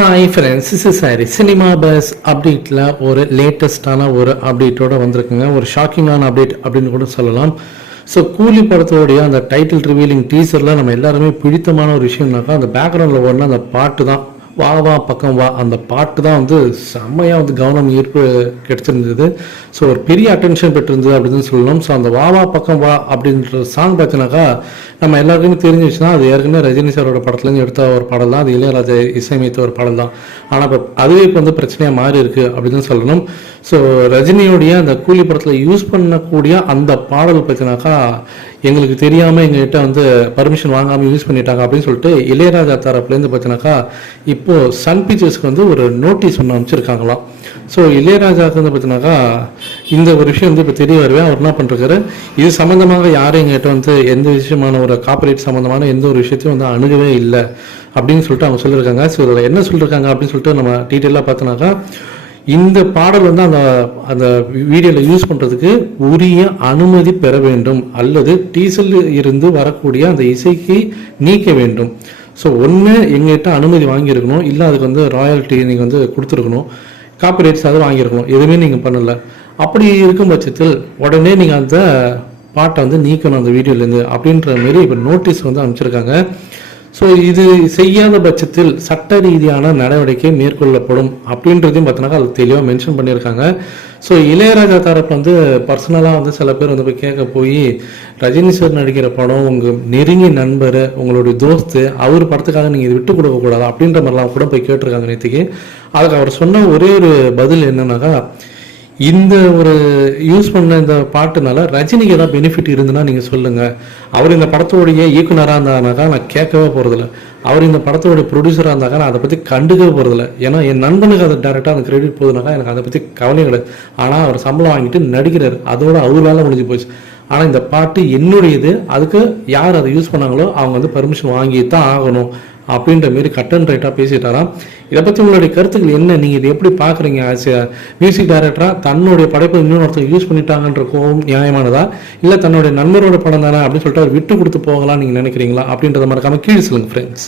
Hi friends is sorry cinema buzz அப்டேட்டில் ஒரு லேட்டஸ்டான ஒரு அப்டேட்டோட வந்திருக்குங்க. ஒரு ஷாக்கிங்கான அப்டேட் அப்படின்னு கூட சொல்லலாம். ஸோ கூலி படத்தோடைய அந்த டைட்டில் ரிவீலிங் டீசரில் நம்ம எல்லாருமே பிடித்தமான ஒரு விஷயம்னாக்கா அந்த பேக்ரவுண்டில் ஓடின அந்த பாட்டு தான். வா வா பக்கம் வா. அந்த பாட்டு தான் வந்து செம்மையாக வந்து கவனம் ஈர்ப்பு கிடச்சிருந்தது. ஸோ ஒரு பெரிய அட்டென்ஷன் பெற்றிருந்தது அப்படின்னு சொல்லணும். ஸோ அந்த வா வா பக்கம் வா அப்படின்ற சாங் பார்த்தினாக்கா நம்ம எல்லாருக்குமே தெரிஞ்சிச்சுன்னா அது ஏற்கனவே ரஜினி சாரோட படத்துலேருந்து எடுத்த ஒரு பாடல் தான். அது இளையராஜா இசையமைத்த ஒரு பாடல் தான். ஆனால் இப்போ அதுவே இப்போ வந்து பிரச்சனையாக மாறி இருக்குது அப்படின்னு சொல்லணும். ஸோ ரஜினியோடைய அந்த கூலி படத்தில் யூஸ் பண்ணக்கூடிய அந்த பாடல் பார்த்தினாக்கா எங்களுக்கு தெரியாமல் எங்ககிட்ட வந்து பர்மிஷன் வாங்காமல் யூஸ் பண்ணிட்டாங்க அப்படின்னு சொல்லிட்டு இளையராஜா தரப்புலேருந்து பார்த்தினாக்கா இப்போது சன் பிக்சர்ஸ்க்கு வந்து ஒரு நோட்டீஸ் ஒன்று அமைச்சிருக்காங்களாம் ஸோ இளையராஜாவுக்கு வந்து பார்த்தீங்கன்னாக்கா இந்த ஒரு விஷயம் வந்து இப்போ தெரிய வருவேன் அவர் என்ன பண்ணுறாரு இது சம்மந்தமாக யாரும் எங்ககிட்ட வந்து எந்த விஷயமான ஒரு காப்பரேட் சம்மந்தமான எந்த ஒரு விஷயத்தையும் வந்து அணுகவே இல்லை அப்படின்னு சொல்லிட்டு அவங்க சொல்லியிருக்காங்க ஸோ இதில் என்ன சொல்லியிருக்காங்க அப்படின்னு சொல்லிட்டு நம்ம டீட்டெயிலாக பார்த்தோன்னாக்கா இந்த பாடல் வந்து அந்த அந்த வீடியோவில் யூஸ் பண்ணுறதுக்கு உரிய அனுமதி பெற வேண்டும். அல்லது டீசலில் இருந்து வரக்கூடிய அந்த இசைக்கு நீக்க வேண்டும். ஸோ ஒன்று எங்ககிட்ட அனுமதி வாங்கியிருக்கணும். இல்லை அதுக்கு வந்து ராயல்ட்டி நீங்கள் வந்து கொடுத்துருக்கணும். காப்பிரைட்ஸ் அதை வாங்கியிருக்கணும். எதுவுமே நீங்கள் பண்ணலை. அப்படி இருக்கும் பட்சத்தில் உடனே நீங்கள் அந்த பாட்டை வந்து நீக்கணும் அந்த வீடியோலேருந்து அப்படின்ற மாரி இப்போ நோட்டீஸ் வந்து அனுப்பிச்சிருக்காங்க. ஸோ இது செய்யாத பட்சத்தில் சட்ட ரீதியான நடவடிக்கை மேற்கொள்ளப்படும் அப்படின்றதையும் பார்த்தோன்னா அது தெளிவாக மென்ஷன் பண்ணியிருக்காங்க. ஸோ இளையராஜா தரப்பு வந்து பர்சனலாக வந்து சில பேர் வந்து போய் கேட்க போய் ரஜினி சார் நடிக்கிற படம் உங்கள் நெருங்கிய நண்பர் உங்களுடைய தோஸ்து அவர் படத்துக்காக நீங்கள் இது விட்டு கொடுக்கக்கூடாது அப்படின்ற மாதிரிலாம் கூட போய் கேட்டிருக்காங்க நேற்றுக்கு அதுக்கு அவர் சொன்ன ஒரே ஒரு பதில் என்னன்னாக்கா இந்த ஒரு யூஸ் பண்ண இந்த பாட்டுனால ரஜினிக்கு ஏதாவது பெனிஃபிட் இருந்துன்னா நீங்கள் சொல்லுங்கள் அவர் இந்த படத்தோடைய இயக்குனராக இருந்தாருனாக்கா நான் கேட்கவே போகிறதில்ல அவர் இந்த படத்தோடைய ப்ரொடியூசராக இருந்தாக்கா நான் அதை பற்றி கண்டுக்கவே போகிறதில்ல ஏன்னா என் நண்பனுக்கு அது டேரெக்டாக அந்த கிரெடிட் போகுதுனாக்கா எனக்கு அதை பற்றி கவலை கிடையாது. ஆனால் அவர் சம்பளம் வாங்கிட்டு நடிக்கிறார். அதோட அவர் வேலை முடிஞ்சு போச்சு. ஆனால் இந்த பாட்டு என்னுடையது? அதுக்கு யார் அதை யூஸ் பண்ணாங்களோ அவங்க வந்து பர்மிஷன் வாங்கி தான் ஆகணும் அப்படின்ற மாரி கட் அண்ட் ரைட்டாக பேசிட்டாராம். இதை பற்றி உங்களுடைய கருத்துக்கள் என்ன? நீங்கள் இதை எப்படி பார்க்குறீங்க? ஆஸ் மியூசிக் டைரக்டராக தன்னுடைய படைப்பை இன்னொருத்தர் யூஸ் பண்ணிட்டாங்கன்ற கோவம் நியாயமானதா? இல்லை தன்னுடைய நண்பரோட படம் தானே? அப்படின்னு சொல்லிட்டு அவர் விட்டு கொடுத்து போகலாம் நீங்கள் நினைக்கிறீங்களா? அப்படின்றத மறக்காமல் கீழே சொல்லுங்கள் ஃப்ரெண்ட்ஸ்